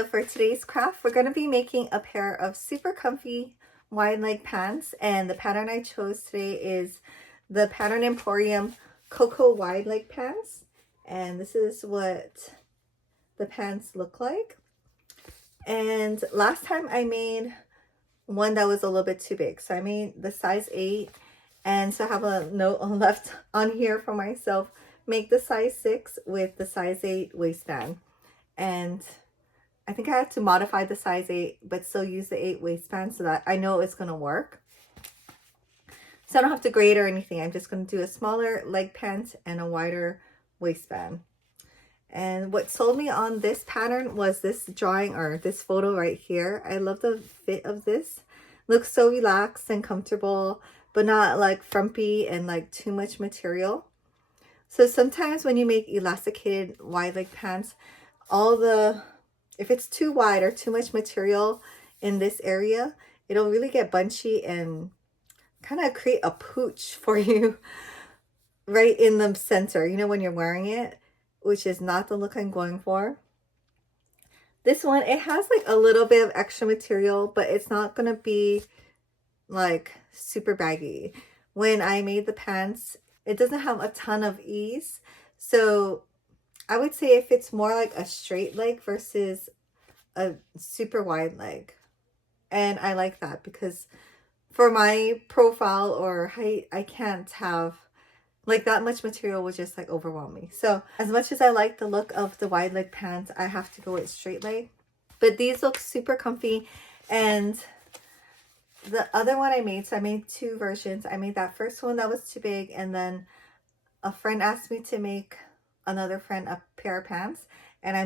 So for today's craft, we're going to be making a pair of super comfy wide leg pants, and the pattern I chose today is the Patten Emporium Coco wide leg pants, and this is what the pants look like. And last time I made one that was a little bit too big, so I made the size 8, and so I have a note left on here for myself: make the size 6 with the size 8 waistband. And I think I had to modify the size 8 but still use the 8 waistband so that I know it's going to work. So I don't have to grade or anything. I'm just going to do a smaller leg pant and a wider waistband. And what sold me on this pattern was this drawing, or this photo right here. I love the fit of this. Looks so relaxed and comfortable, but not like frumpy and like too much material. So sometimes when you make elasticated wide leg pants, if it's too wide or too much material in this area, it'll really get bunchy and kind of create a pooch for you right in the center, you know, when you're wearing it, which is not the look I'm going for. This one, it has like a little bit of extra material, but it's not going to be like super baggy. When I made the pants, it doesn't have a ton of ease. So I would say if it's more like a straight leg versus a super wide leg. And I like that because for my profile or height, I can't have like that much material, would just like overwhelm me. So as much as I like the look of the wide leg pants, I have to go with straight leg. But these look super comfy. And the other one I made, so I made 2 versions. I made that first one that was too big, and then a friend asked me to make another friend a pair of pants, and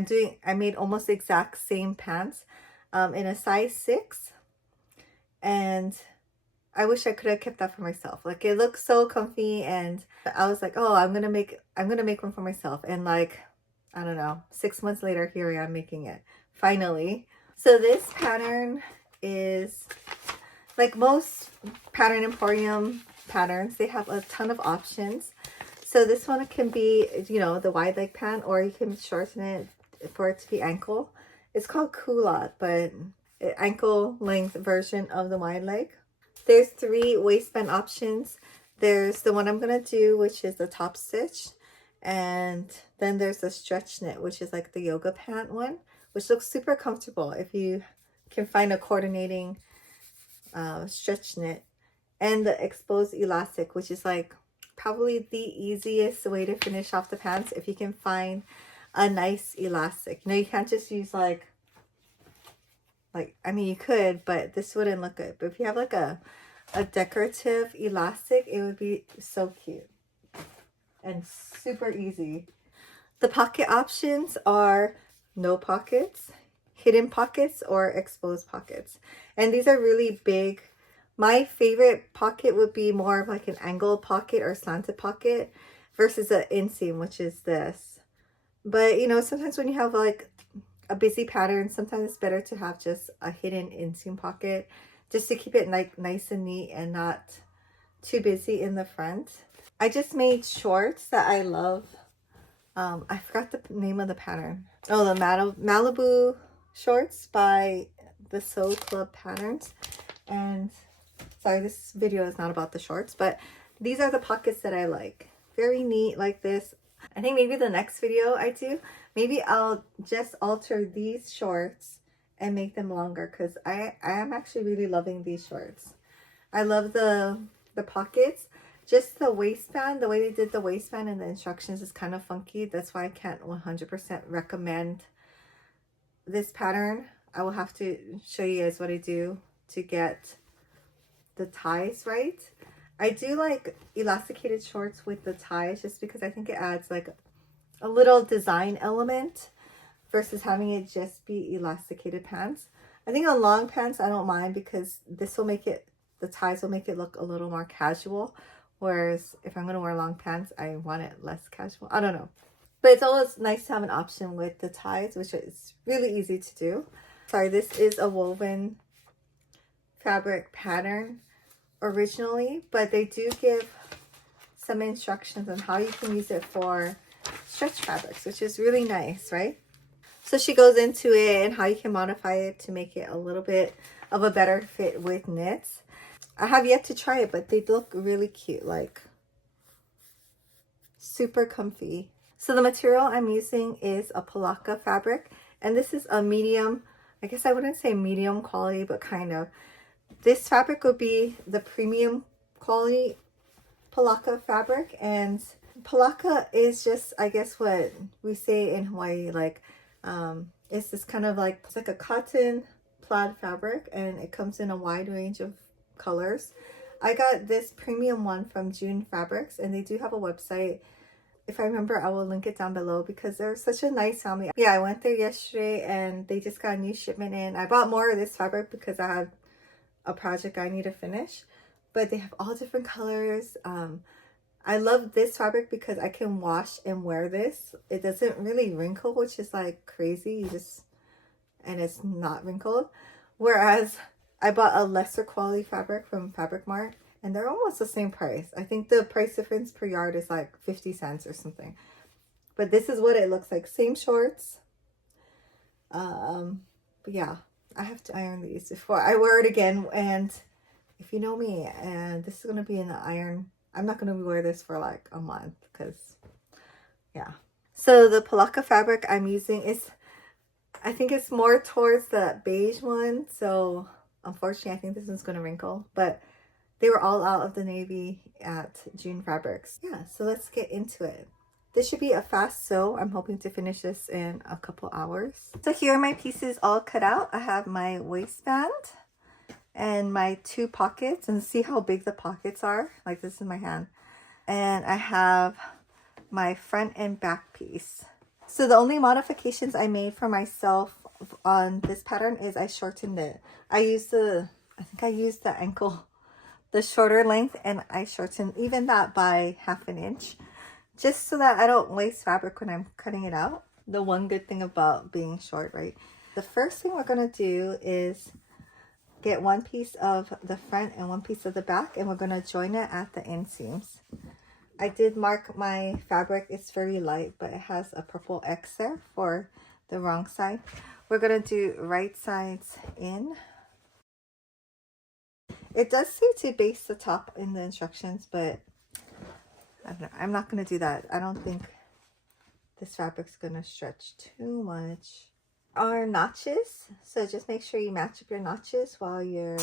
I made almost the exact same pants in a size 6, and I wish I could have kept that for myself. Like, it looks so comfy, and I was like, oh, I'm gonna make one for myself. And like, I don't know, 6 months later, here I am making it finally. So this pattern is like most Patten Emporium patterns, they have a ton of options. So this one can be, you know, the wide leg pant, or you can shorten it for it to be ankle. It's called culotte, but ankle length version of the wide leg. There's 3 waistband options. There's the one I'm going to do, which is the top stitch. And then there's the stretch knit, which is like the yoga pant one, which looks super comfortable if you can find a coordinating stretch knit. And the exposed elastic, which is like probably the easiest way to finish off the pants if you can find a nice elastic. You know, you can't just use like I mean, you could, but this wouldn't look good. But if you have like a decorative elastic, it would be so cute and super easy. The pocket options are no pockets, hidden pockets, or exposed pockets. And these are really big. My favorite pocket would be more of like an angled pocket or slanted pocket versus an inseam, which is this. But you know, sometimes when you have like a busy pattern, sometimes it's better to have just a hidden inseam pocket just to keep it like nice and neat and not too busy in the front. I just made shorts that I love. I forgot the name of the pattern. Oh, the Malibu shorts by the Sew Club Patterns. And sorry, this video is not about the shorts, but these are the pockets that I like. Very neat like this. I think maybe the next video I do, maybe I'll just alter these shorts and make them longer, because I am actually really loving these shorts. I love the pockets. Just the waistband, the way they did the waistband and the instructions is kind of funky. That's why I can't 100% recommend this pattern. I will have to show you guys what I do to get the ties right. I do like elasticated shorts with the ties just because I think it adds like a little design element versus having it just be elasticated pants. I think on long pants I don't mind, because this will make it, the ties will make it look a little more casual. Whereas if I'm going to wear long pants, I want it less casual. I don't know. But it's always nice to have an option with the ties, which is really easy to do. Sorry, this is a woven fabric pattern originally, but they do give some instructions on how you can use it for stretch fabrics, which is really nice, right? So she goes into it and how you can modify it to make it a little bit of a better fit with knits. I have yet to try it, but they look really cute, like super comfy. So the material I'm using is a Palaka fabric, and this is a medium, I guess I wouldn't say medium quality, but kind of. This fabric would be the premium quality Palaka fabric, and Palaka is just, I guess, what we say in Hawaii, like, it's this kind of like, it's like a cotton plaid fabric, and it comes in a wide range of colors. I got this premium one from June Fabrics, and they do have a website. If I remember, I will link it down below because they're such a nice family. Yeah, I went there yesterday and they just got a new shipment in. I bought more of this fabric because I have a project I need to finish, but they have all different colors. I love this fabric because I can wash and wear this. It doesn't really wrinkle, which is like crazy. And it's not wrinkled. Whereas I bought a lesser quality fabric from Fabric Mart, and they're almost the same price. I think the price difference per yard is like 50 cents or something. But this is what it looks like. Same shorts. But yeah, I have to iron these before I wear it again. And if you know me, and this is going to be in the iron, I'm not going to wear this for like a month because, yeah. So the Palaka fabric I'm using is, I think it's more towards the beige one. So unfortunately, I think this one's going to wrinkle. But they were all out of the navy at June Fabrics. Yeah, so let's get into it. This should be a fast sew. I'm hoping to finish this in a couple hours. So here are my pieces all cut out. I have my waistband and my 2 pockets, and see how big the pockets are. Like, this is my hand. And I have my front and back piece. So the only modifications I made for myself on this pattern is I shortened it. I think I used the ankle, the shorter length, and I shortened even that by 1/2 inch, just so that I don't waste fabric when I'm cutting it out. The one good thing about being short, right? The first thing we're gonna do is get one piece of the front and one piece of the back, and we're gonna join it at the inseams. I did mark my fabric. It's very light, but it has a purple X there for the wrong side. We're gonna do right sides in. It does say to base the top in the instructions, but I don't know. I'm not gonna do that. I don't think this fabric's gonna stretch too much. Our notches. So just make sure you match up your notches while you're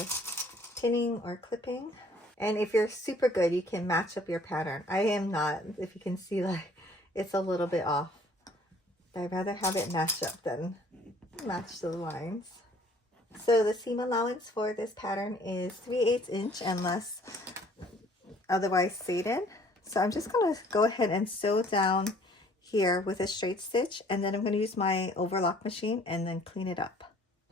pinning or clipping. And if you're super good, you can match up your pattern. I am not. If you can see, like, it's a little bit off. But I'd rather have it match up than match the lines. So the seam allowance for this pattern is 3/8 inch unless otherwise stated. So I'm just going to go ahead and sew down here with a straight stitch, and then I'm going to use my overlock machine and then clean it up.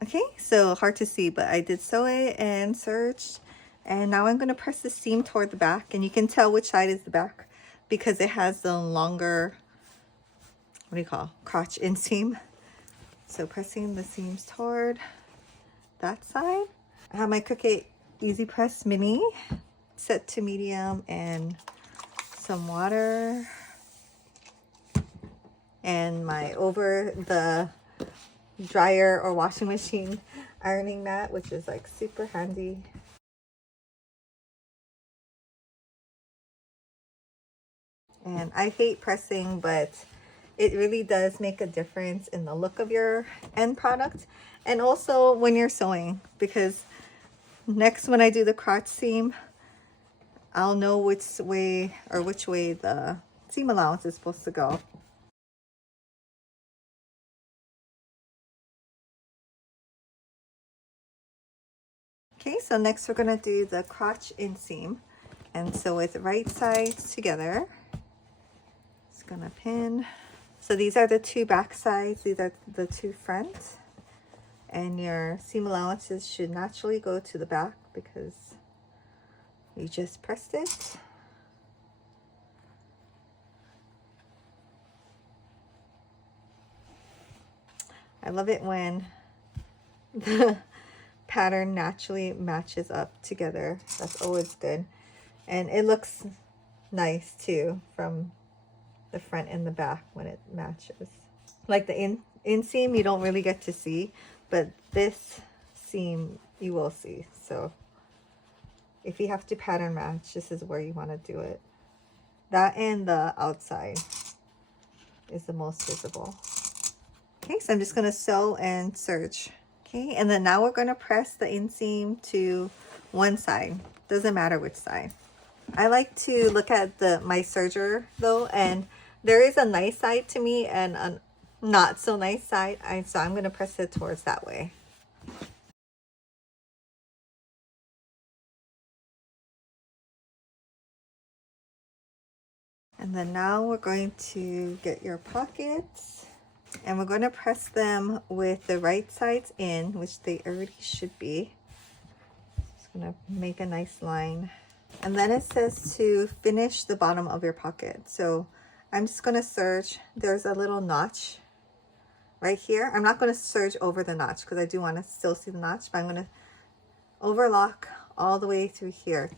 Okay, so hard to see, but I did sew it and searched. And now I'm going to press the seam toward the back, and you can tell which side is the back because it has the longer, what do you call, crotch inseam. So pressing the seams toward that side. I have my Cricut Easy Press Mini set to medium and some water. And my over the dryer or washing machine ironing mat, which is like super handy. And I hate pressing, but it really does make a difference in the look of your end product. And also when you're sewing, because next when I do the crotch seam, I'll know which way the seam allowance is supposed to go. Okay, so next we're going to do the crotch inseam. And so with right sides together, just going to pin. So these are the 2 back sides, these are the 2 fronts. And your seam allowances should naturally go to the back because you just pressed it. I love it when the pattern naturally matches up together. That's always good. And it looks nice too from the front and the back when it matches. Like the inseam you don't really get to see, but this seam you will see. So if you have to pattern match, this is where you want to do it. That and the outside is the most visible. Okay, so I'm just going to sew and serge. Okay, and then now we're going to press the inseam to one side. Doesn't matter which side. I like to look at my serger though, and there is a nice side to me and a not so nice side. So I'm going to press it towards that way. And then now we're going to get your pockets, and we're going to press them with the right sides in, which they already should be. Just going to make a nice line. And then it says to finish the bottom of your pocket. So I'm just going to serge. There's a little notch right here. I'm not going to serge over the notch because I do want to still see the notch, but I'm going to overlock all the way through here,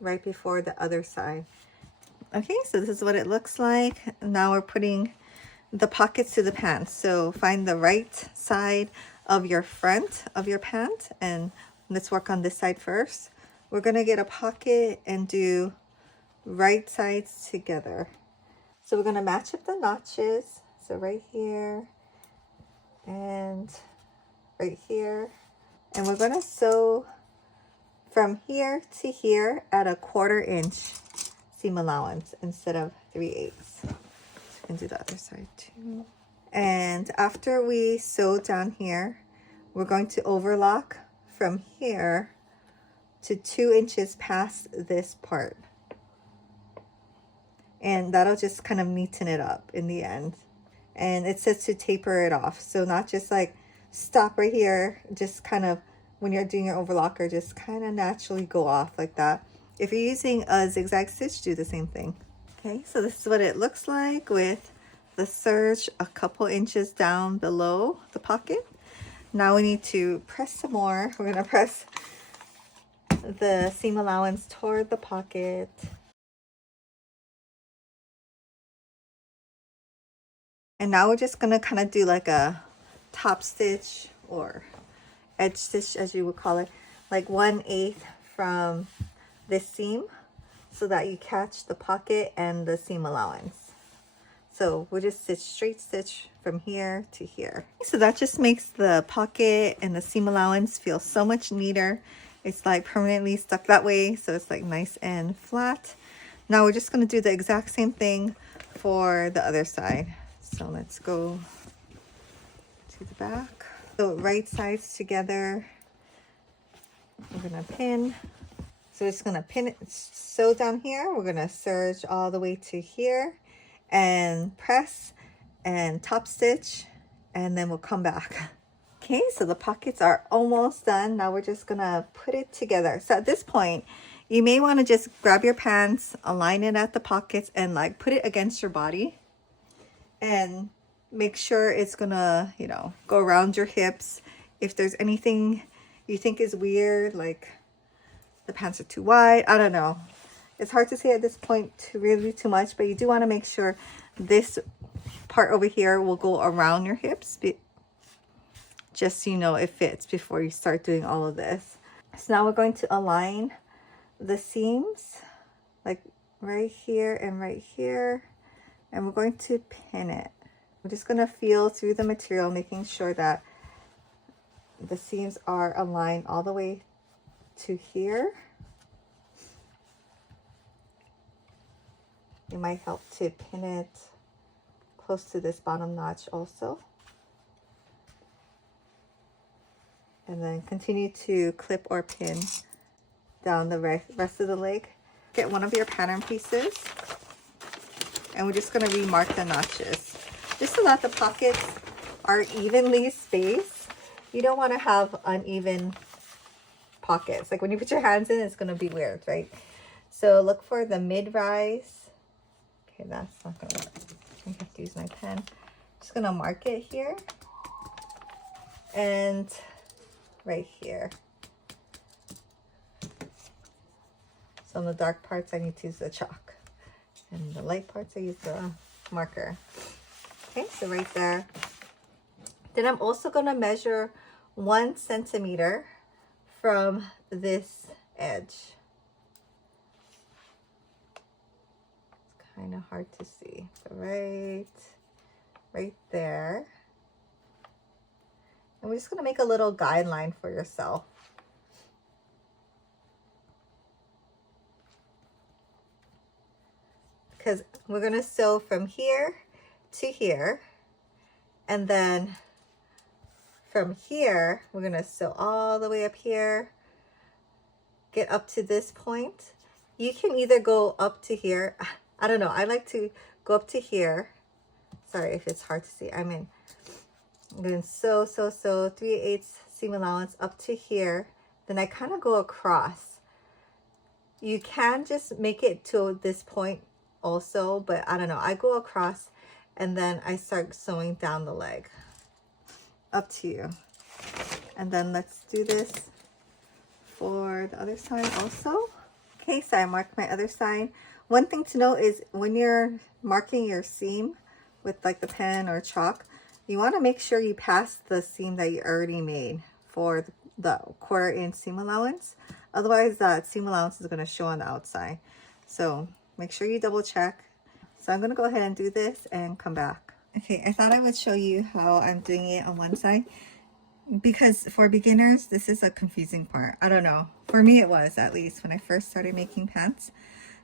right before the other side. Okay, so this is what it looks like. Now we're putting the pockets to the pants. So find the right side of your front of your pant, and let's work on this side first. We're going to get a pocket and do right sides together. So we're going to match up the notches. So right here and right here. And we're going to sew from here to here at a 1/4 inch seam allowance instead of 3/8. So you can do the other side too. And after we sew down here, we're going to overlock from here to 2 inches past this part. And that'll just kind of neaten it up in the end. And it says to taper it off. So not just like stop right here, just kind of when you're doing your overlocker, just kind of naturally go off like that. If you're using a zigzag stitch, do the same thing. Okay, so this is what it looks like with the serge a couple inches down below the pocket. Now we need to press some more. We're going to press the seam allowance toward the pocket. And now we're just going to kind of do like a top stitch or edge stitch, as you would call it, like 1/8 from this seam so that you catch the pocket and the seam allowance. So we'll just stitch straight stitch from here to here. So that just makes the pocket and the seam allowance feel so much neater. It's like permanently stuck that way, so it's like nice and flat. Now we're just going to do the exact same thing for the other side. So let's go to the back. So right sides together. We're going to pin. So it's going to pin it, sew down here. We're going to serge all the way to here and press and top stitch, and then we'll come back. Okay, so the pockets are almost done. Now we're just going to put it together. So at this point, you may want to just grab your pants, align it at the pockets, and like put it against your body and make sure it's going to, you know, go around your hips. If there's anything you think is weird, like the pants are too wide, I don't know. It's hard to say at this point really too much, but you do want to make sure this part over here will go around your hips, just so you know it fits before you start doing all of this. So now we're going to align the seams like right here and right here, and we're going to pin it. I'm just going to feel through the material, making sure that the seams are aligned all the way to here. It might help to pin it close to this bottom notch also. And then continue to clip or pin down the rest of the leg. Get one of your pattern pieces, and we're just going to remark the notches just so that the pockets are evenly spaced. You don't want to have uneven pockets. Like when you put your hands in, it's going to be weird, right? So look for the mid-rise. Okay, that's not going to work. I have to use my pen. Just going to mark it here and right here. So in the dark parts, I need to use the chalk, and the light parts, I use the marker. Okay, so right there. Then I'm also going to measure 1 centimeter from this edge. It's kind of hard to see. So right there. And we're just going to make a little guideline for yourself. Because we're going to sew from here to here. And then from here, we're going to sew all the way up here. Get up to this point. You can either go up to here. I don't know. I like to go up to here. Sorry if it's hard to see. I'm going to sew 3/8 seam allowance up to here. Then I kind of go across. You can just make it to this point also, but I don't know. I go across and then I start sewing down the leg. Up to you. And then let's do this for the other side also. Okay, so I marked my other side. One thing to note is when you're marking your seam with like the pen or chalk, you want to make sure you pass the seam that you already made for the 1/4 inch seam allowance. Otherwise, that seam allowance is going to show on the outside. So make sure you double check. So I'm going to go ahead and do this and come back. Okay, I thought I would show you how I'm doing it on one side. Because for beginners, this is a confusing part. I don't know. For me, it was, at least, when I first started making pants.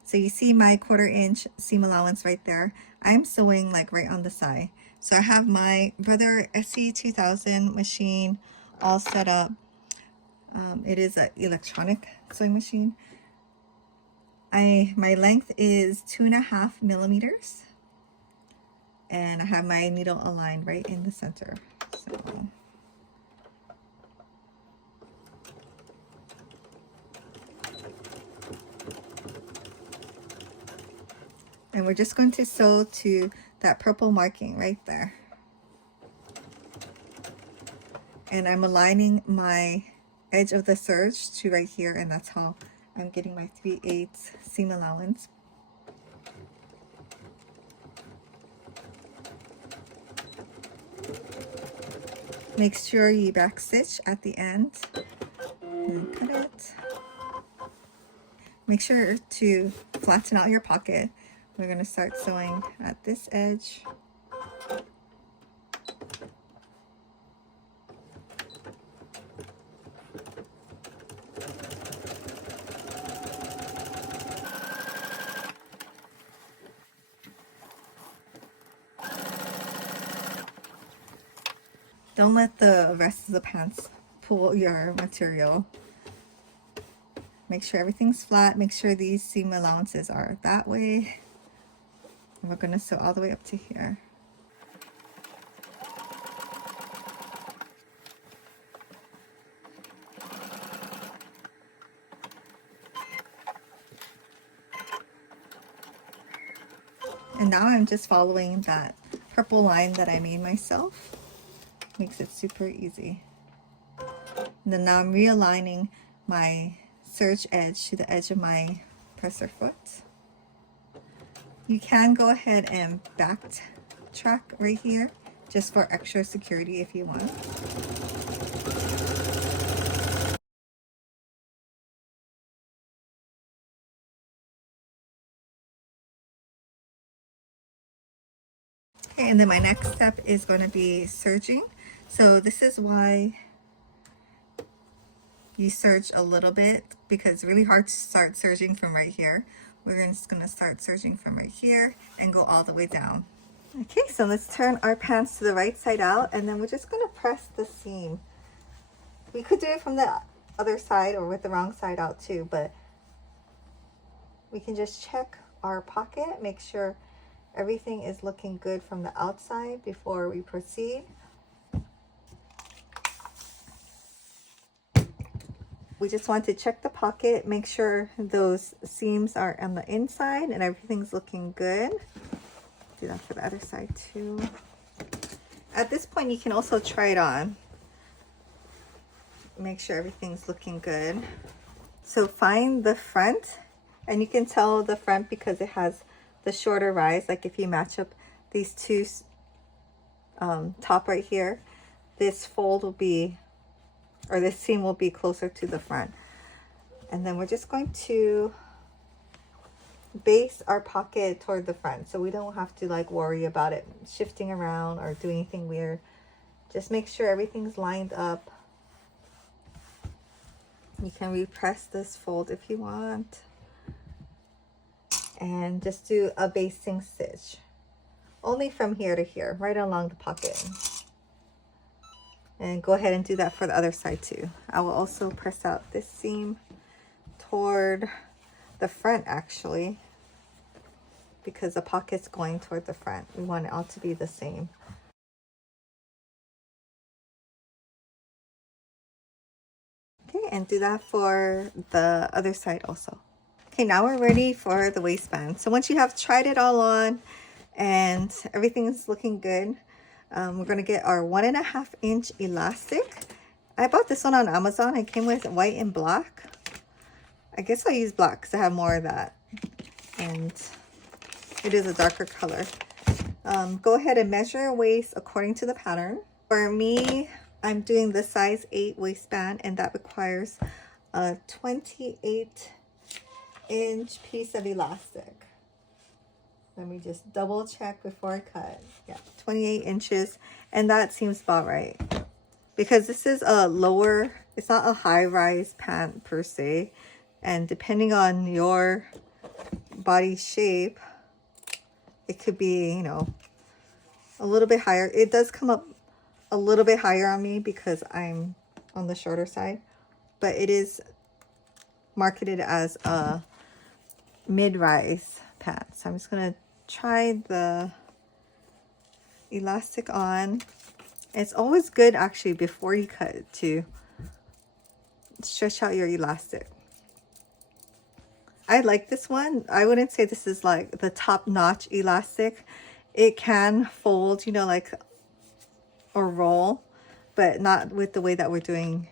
So you see my 1/4 inch seam allowance right there. I'm sewing like right on the side. So I have my Brother SC2000 machine all set up. It is an electronic sewing machine. My length is 2.5 millimeters. And I have my needle aligned right in the center. So and we're just going to sew to that purple marking right there. And I'm aligning my edge of the serge to right here, and that's how I'm getting my 3/8 seam allowance. Make sure you back stitch at the end and cut it. Make sure to flatten out your pocket. We're going to start sewing at this edge. Don't let the rest of the pants pull your material. Make sure everything's flat. Make sure these seam allowances are that way. And we're going to sew all the way up to here. And now I'm just following that purple line that I made myself. Makes it super easy. And then now I'm realigning my serge edge to the edge of my presser foot. You can go ahead and backtrack right here just for extra security if you want. Okay, and then my next step is going to be serging. So this is why you serge a little bit, because it's really hard to start serging from right here. We're just going to start serging from right here and go all the way down. Okay, so let's turn our pants to the right side out, and then we're just going to press the seam. We could do it from the other side or with the wrong side out too, but we can just check our pocket, make sure everything is looking good from the outside before we proceed. We just want to check the pocket, make sure those seams are on the inside and everything's looking good. Do that for the other side too. At this point, you can also try it on. Make sure everything's looking good. So find the front, and you can tell the front because it has the shorter rise. Like if you match up these two top right here, this fold will be, or this seam will be closer to the front. And then we're just going to base our pocket toward the front, so we don't have to like worry about it shifting around or do anything weird. Just make sure everything's lined up. You can repress this fold if you want, and just do a basting stitch only from here to here, right along the pocket. And go ahead and do that for the other side too. I will also press out this seam toward the front actually, because the pocket's going toward the front. We want it all to be the same. Okay, and do that for the other side also. Okay, now we're ready for the waistband. So once you have tried it all on and everything's looking good, we're gonna get our 1.5 inch elastic. I bought this one on Amazon. It came with white and black. I guess I'll use black because I have more of that, and it is a darker color. Go ahead and measure your waist according to the pattern. For me, I'm doing the size 8 waistband, and that requires a 28 inch piece of elastic. Let me just double check before I cut. Yeah, 28 inches, and that seems about right. Because this is a lower, it's not a high-rise pant per se, and depending on your body shape, it could be, you know, a little bit higher. It does come up a little bit higher on me because I'm on the shorter side, but it is marketed as a mid-rise pant. So I'm just gonna try the elastic on. It's always good actually before you cut to stretch out your elastic. I like this one. I wouldn't say this is like the top-notch elastic. It can fold, you know, like, or roll, but not with the way that we're doing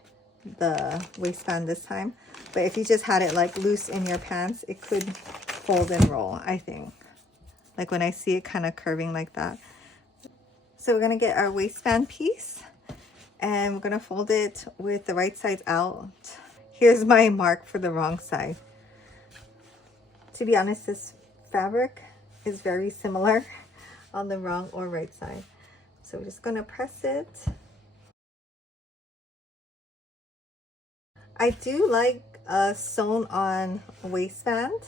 the waistband this time. But if you just had it like loose in your pants, it could fold and roll, I think. Like when I see it kind of curving like that. So we're gonna get our waistband piece and we're gonna fold it with the right side out. Here's my mark for the wrong side. To be honest, this fabric is very similar on the wrong or right side. So we're just gonna press it. I do like a sewn on waistband.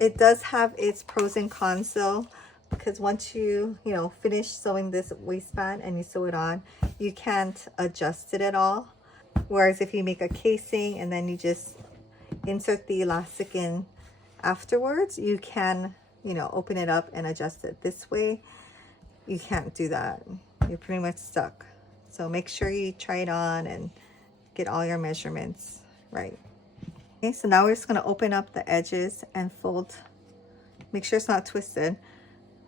It does have its pros and cons though, because once you finish sewing this waistband and you sew it on, you can't adjust it at all. Whereas if you make a casing and then you just insert the elastic in afterwards, you can, open it up and adjust it. This way, you can't do that. You're pretty much stuck. So make sure you try it on and get all your measurements right. Okay, so now we're just going to open up the edges and fold. Make sure it's not twisted.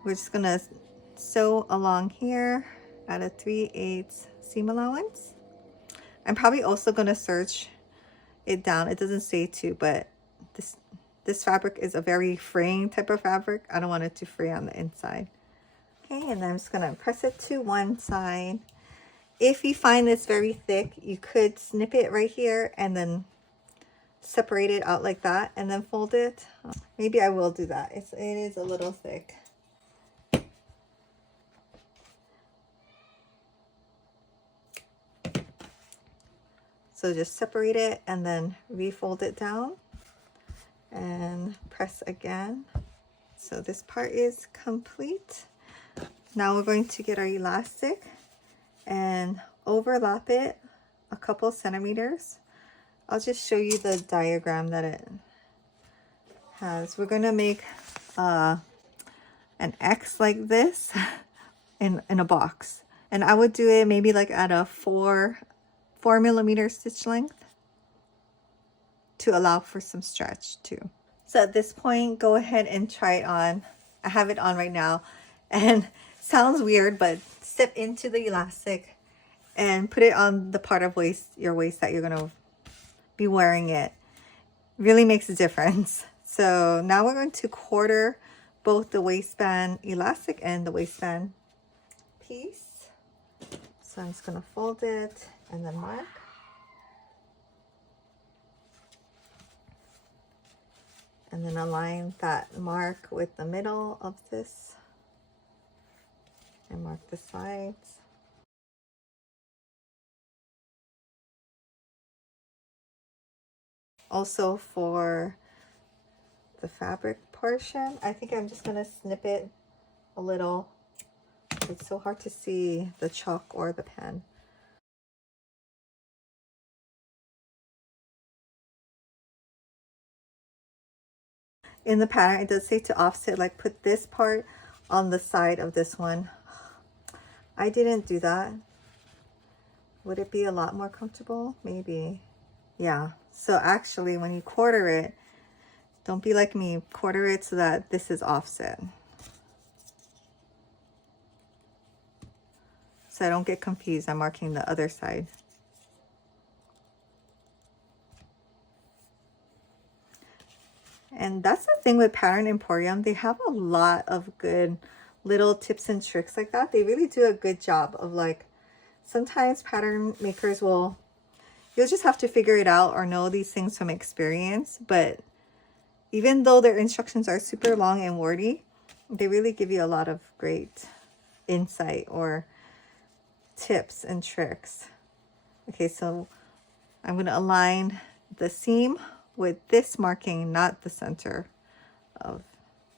We're just going to sew along here at a 3/8 seam allowance. I'm probably also going to serge it down. It doesn't say to, but this fabric is a very fraying type of fabric. I don't want it to fray on the inside. Okay, and then I'm just going to press it to one side. If you find this very thick, you could snip it right here and then separate it out like that and then fold it. Maybe I will do that. It is a little thick. So just separate it and then refold it down and press again. So this part is complete. Now we're going to get our elastic and overlap it a couple centimeters. I'll just show you the diagram that it has. We're going to make an X like this in a box. And I would do it maybe like at a 4 millimeter stitch length to allow for some stretch too. So at this point, go ahead and try it on. I have it on right now and sounds weird, but step into the elastic and put it on the part of your waist that you're going to be wearing it. Really makes a difference. So now we're going to quarter both the waistband elastic and the waistband piece. So I'm just going to fold it and then mark. And then align that mark with the middle of this and mark the sides. Also for the fabric portion, I think I'm just going to snip it a little. It's so hard to see the chalk or the pen. In the pattern, it does say to offset, like put this part on the side of this one. I didn't do that. Would it be a lot more comfortable? Maybe. Yeah. So actually, when you quarter it, don't be like me. Quarter it so that this is offset. So I don't get confused. I'm marking the other side. And that's the thing with Pattern Emporium. They have a lot of good little tips and tricks like that. They really do a good job of, like, sometimes pattern makers will, you'll just have to figure it out or know these things from experience. But even though their instructions are super long and wordy, they really give you a lot of great insight or tips and tricks. Okay, so I'm going to align the seam with this marking, not the center of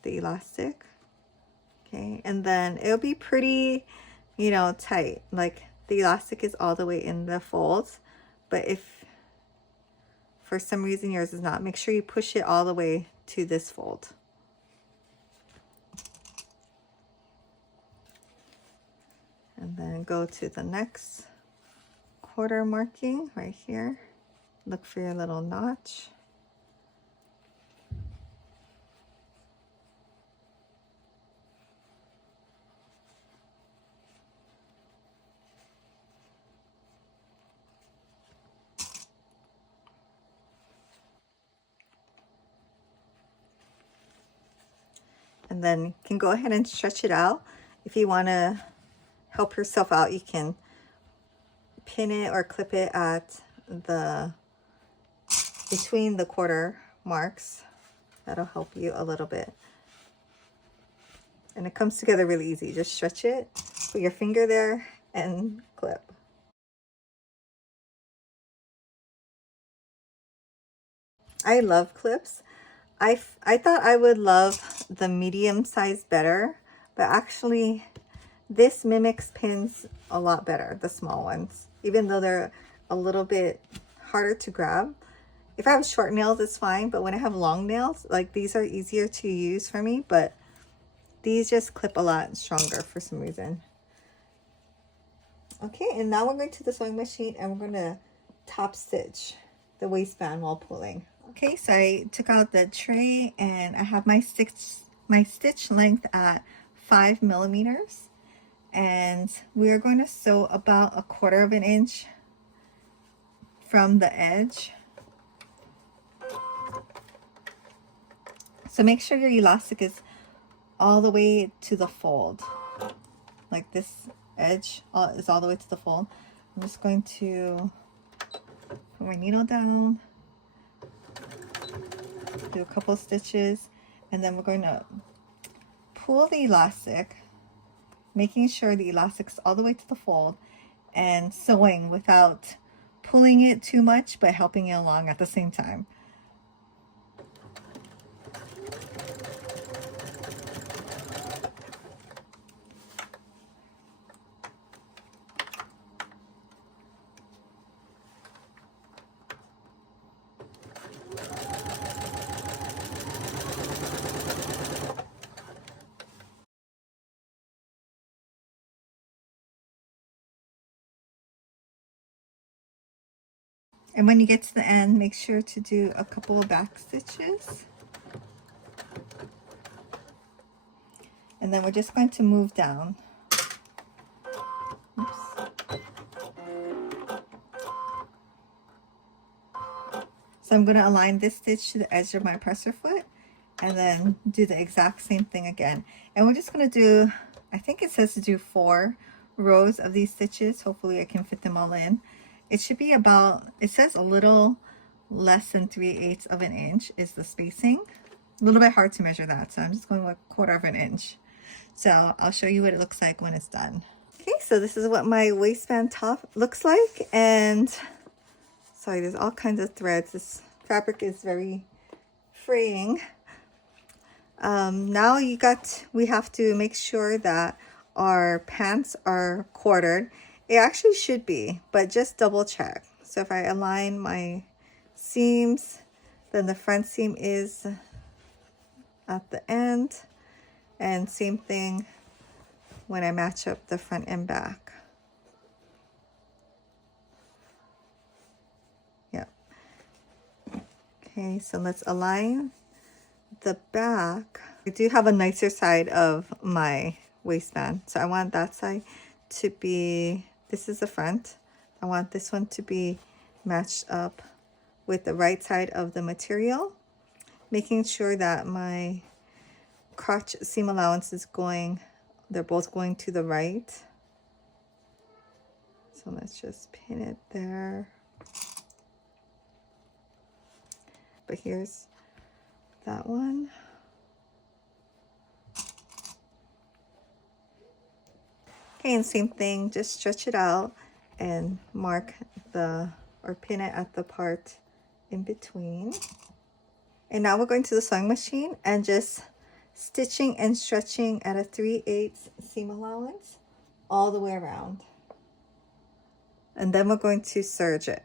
the elastic. Okay, and then it'll be pretty, you know, tight. Like the elastic is all the way in the folds, but if for some reason yours is not, make sure you push it all the way to this fold. And then go to the next quarter marking right here. Look for your little notch. And then you can go ahead and stretch it out. If you want to help yourself out, you can pin it or clip it at the between the quarter marks. That'll help you a little bit. And it comes together really easy. Just stretch it, put your finger there, and clip. I love clips. I thought I would love the medium size better, but actually this mimics pins a lot better, the small ones, even though they're a little bit harder to grab. If I have short nails, it's fine, but when I have long nails, like these are easier to use for me, but these just clip a lot stronger for some reason. Okay, and now we're going to the sewing machine and we're going to top stitch the waistband while pulling. Okay, so I took out the tray and I have my stitch length at 5 millimeters, and we are going to sew about 1/4 of an inch from the edge. So make sure your elastic is all the way to the fold, like this edge is all the way to the fold. I'm just going to put my needle down, do a couple stitches, and then we're going to pull the elastic, making sure the elastic's all the way to the fold, and sewing without pulling it too much, but helping it along at the same time. And when you get to the end, make sure to do a couple of back stitches. And then we're just going to move down. Oops. So I'm going to align this stitch to the edge of my presser foot and then do the exact same thing again. And we're just going to do, I think it says to do 4 rows of these stitches. Hopefully I can fit them all in. It should be about, it says a little less than 3/8 of an inch is the spacing. A little bit hard to measure that, so I'm just going with 1/4 of an inch. So I'll show you what it looks like when it's done. Okay, so this is what my waistband top looks like. And sorry, there's all kinds of threads. This fabric is very fraying. Now we have to make sure that our pants are quartered. It actually should be, but just double check. So if I align my seams, then the front seam is at the end, and same thing when I match up the front and back. Yep. Okay, so let's align the back. I do have a nicer side of my waistband, so I want that side to be, this is the front, I want this one to be matched up with the right side of the material, making sure that my crotch seam allowance is going, they're both going to the right. So let's just pin it there. But here's that one. Okay, and same thing, just stretch it out and mark the, or pin it at the part in between. And now we're going to the sewing machine and just stitching and stretching at a 3/8 seam allowance all the way around. And then we're going to serge it.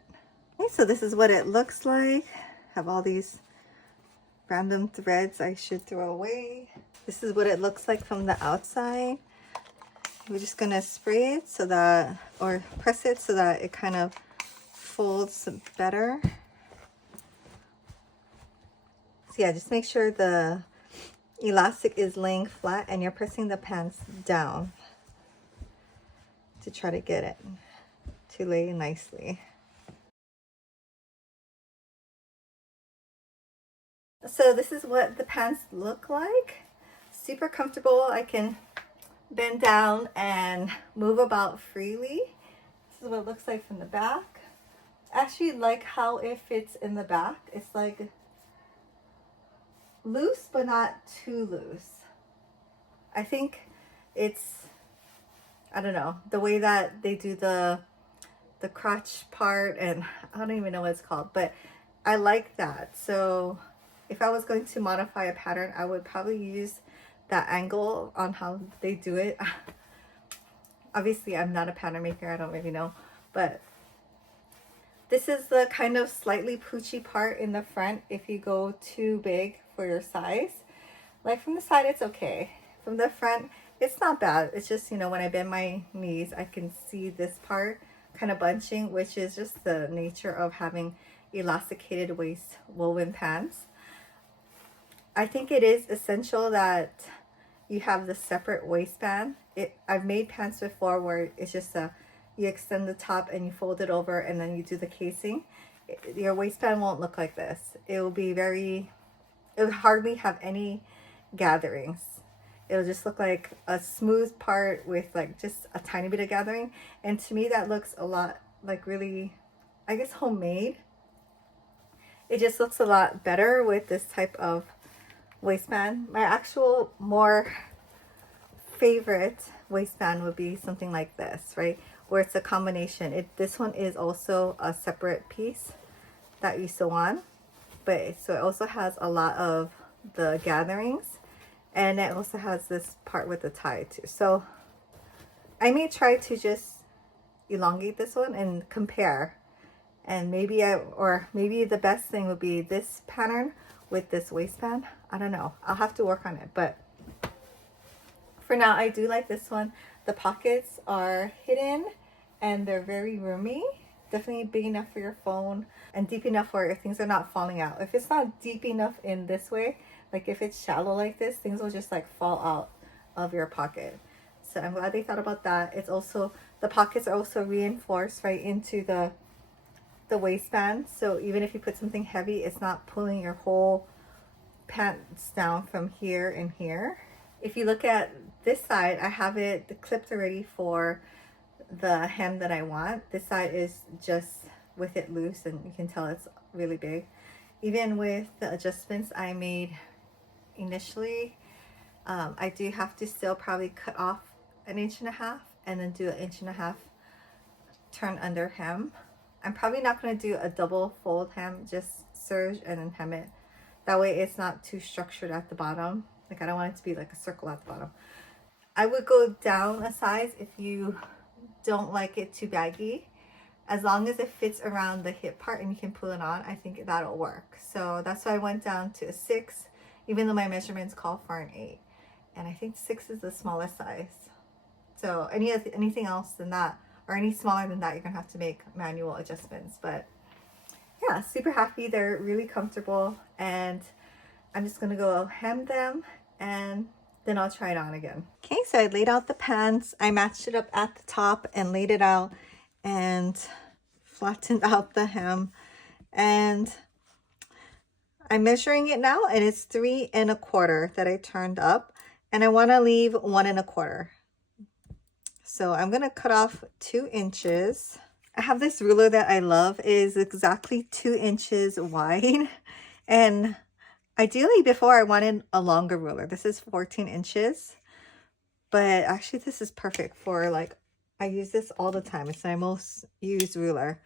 Okay, so this is what it looks like. Have all these random threads I should throw away. This is what it looks like from the outside. We're just gonna spray it so that, or press it so that it kind of folds better. So yeah, just make sure the elastic is laying flat and you're pressing the pants down to try to get it to lay nicely. So this is what the pants look like. Super comfortable. I can bend down and move about freely. This is what it looks like from the back. I actually like how it fits in the back. It's like loose but not too loose. I think it's, I don't know, the way that they do the crotch part, and I don't even know what it's called, but I like that. So if I was going to modify a pattern, I would probably use that angle on how they do it. Obviously I'm not a pattern maker, I don't really know, but this is the kind of slightly poochy part in the front if you go too big for your size. Like from the side it's okay, from the front it's not bad. It's just, you know, when I bend my knees I can see this part kind of bunching, which is just the nature of having elasticated waist woven pants. I think it is essential that you have the separate waistband. I've made pants before where it's just you extend the top and you fold it over and then you do the casing. Your waistband won't look like this. It will be very, it would hardly have any gatherings. It'll just look like a smooth part with like just a tiny bit of gathering. And to me that looks a lot like really, I guess, homemade. It just looks a lot better with this type of waistband. My actual more favorite waistband would be something like this, right, where it's a combination. This one is also a separate piece that you sew on, but so it also has a lot of the gatherings, and it also has this part with the tie too. So I may try to just elongate this one and compare, and maybe maybe the best thing would be this pattern with this waistband. I don't know, I'll have to work on it, but for now I do like this one. The pockets are hidden and they're very roomy, definitely big enough for your phone and deep enough where if things are not falling out. If it's not deep enough in this way, like if it's shallow like this, things will just like fall out of your pocket. So I'm glad they thought about that. It's also, the pockets are also reinforced right into the waistband, so even if you put something heavy, it's not pulling your whole pants down from here and here. If you look at this side, I have it clipped already for the hem that I want. This side is just with it loose, and you can tell it's really big. Even with the adjustments I made initially, I do have to still probably cut off 1.5 inches and then do 1.5 inches turn under hem. I'm probably not going to do a double fold hem, just serge and then hem it. That way it's not too structured at the bottom. Like, I don't want it to be like a circle at the bottom. I would go down a size if you don't like it too baggy. As long as it fits around the hip part and you can pull it on, I think that'll work. So that's why I went down to a 6, even though my measurements call for an 8. And I think 6 is the smallest size. So anything else than that, or any smaller than that, you're gonna have to make manual adjustments. But yeah, super happy. They're really comfortable, and I'm just gonna go hem them and then I'll try it on again. Okay, so I laid out the pants. I matched it up at the top and laid it out and flattened out the hem. And I'm measuring it now, and it's 3 1/4 that I turned up, and I want to leave 1 1/4. So I'm going to cut off 2 inches. I have this ruler that I love. It is exactly 2 inches wide. And ideally before I wanted a longer ruler. This is 14 inches. But actually this is perfect for, like, I use this all the time. It's my most used ruler.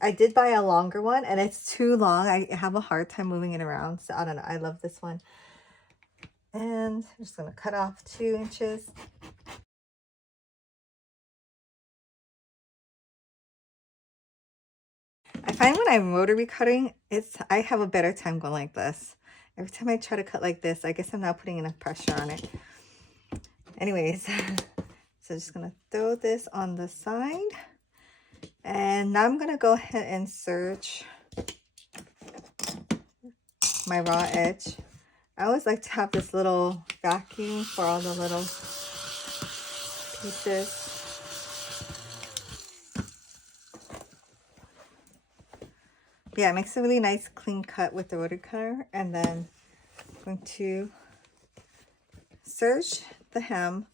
I did buy a longer one and it's too long. I have a hard time moving it around. So I don't know. I love this one. And I'm just going to cut off 2 inches. I find when I'm rotary cutting, I have a better time going like this. Every time I try to cut like this, I guess I'm not putting enough pressure on it. Anyways, so just gonna throw this on the side. And now I'm gonna go ahead and serge my raw edge. I always like to have this little vacuum for all the little pieces. Yeah, it makes a really nice clean cut with the rotary cutter. And then I'm going to serge the hem,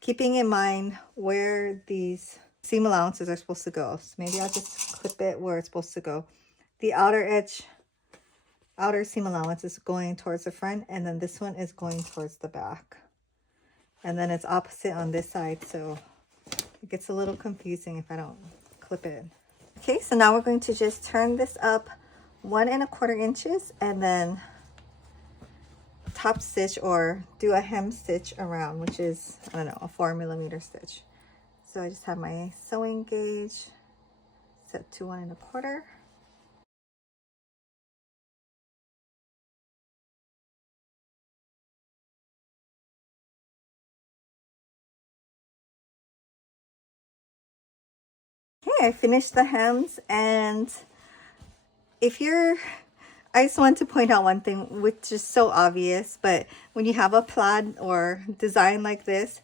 keeping in mind where these seam allowances are supposed to go. So maybe I'll just clip it where it's supposed to go. The outer edge, outer seam allowance is going towards the front, and then this one is going towards the back. And then it's opposite on this side, so it gets a little confusing if I don't clip it. Okay, so now we're going to just turn this up 1 1/4 inches and then top stitch or do a hem stitch around, which is, I don't know, a 4mm stitch. So I just have my sewing gauge set to 1 1/4. Okay, I finished the hems, and I just want to point out one thing, which is so obvious, but when you have a plaid or design like this,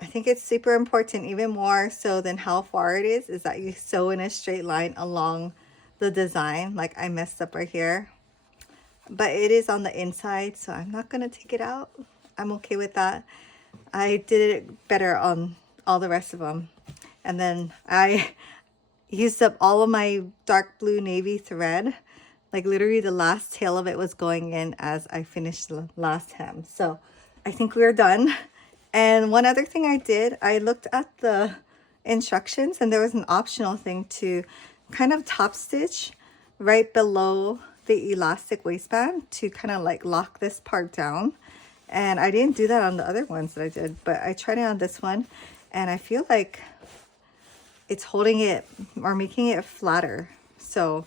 I think it's super important, even more so than how far it is that you sew in a straight line along the design. Like, I messed up right here, but it is on the inside, so I'm not going to take it out. I'm okay with that. I did it better on all the rest of them. And then I used up all of my dark blue navy thread. Like, literally the last tail of it was going in as I finished the last hem. So I think we're done. And one other thing I did, I looked at the instructions, and there was an optional thing to kind of top stitch right below the elastic waistband to kind of like lock this part down. And I didn't do that on the other ones that I did, but I tried it on this one, and I feel like it's holding it or making it flatter. So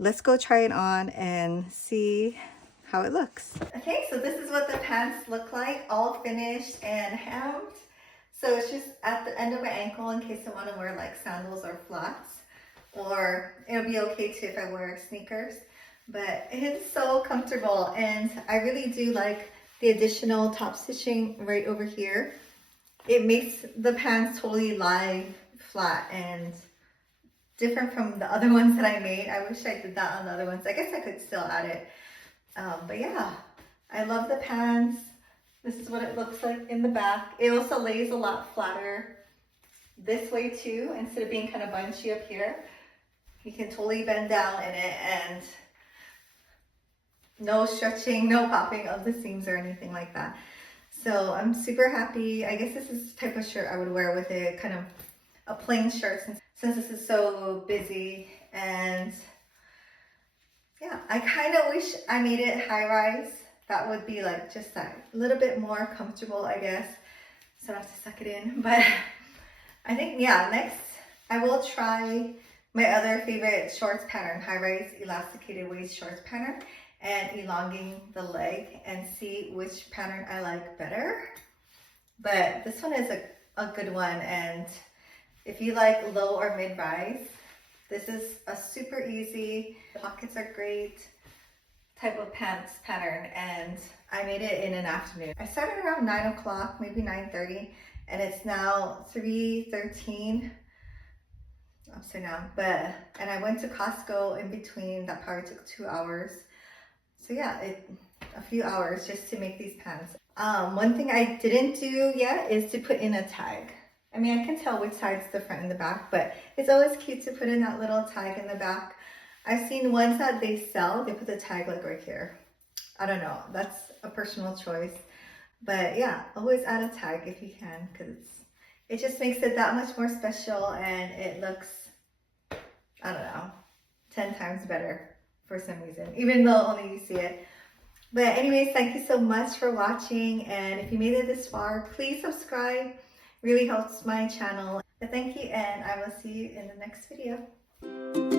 let's go try it on and see how it looks. Okay, so this is what the pants look like, all finished and hemmed. So it's just at the end of my ankle in case I want to wear like sandals or flats, or it'll be okay too if I wear sneakers. But it's so comfortable, and I really do like the additional top stitching right over here. It makes the pants totally lie flat and different from the other ones that I made. I wish I did that on the other ones. I guess I could still add it. But yeah, I love the pants. This is what it looks like in the back. It also lays a lot flatter. this way too, instead of being kind of bunchy up here. You can totally bend down in it and no stretching, no popping of the seams or anything like that. So I'm super happy. I guess this is the type of shirt I would wear with it, kind of a plain shirt since this is so busy. And yeah, I kind of wish I made it high rise. That would be like just that little bit more comfortable, I guess. So I have to suck it in. But I think, yeah, next I will try my other favorite shorts pattern, high rise elasticated waist shorts pattern, and elongating the leg and see which pattern I like better. But this one is a good one. And if you like low or mid rise, this is a super easy, the pockets are great type of pants pattern, and I made it in an afternoon. I started around 9 o'clock, maybe 9:30, and it's now 3:13 upside down. And I went to Costco in between. That probably took 2 hours. So yeah, a few hours just to make these pants. One thing I didn't do yet is to put in a tag. I mean, I can tell which side's the front and the back, but it's always cute to put in that little tag in the back. I've seen ones that they sell, they put the tag like right here. I don't know, that's a personal choice. But yeah, always add a tag if you can, because it just makes it that much more special, and it looks, I don't know, 10 times better for some reason, even though only you see it. But anyways, thank you so much for watching, and if you made it this far, please subscribe. Really helps my channel. Thank you, and I will see you in the next video.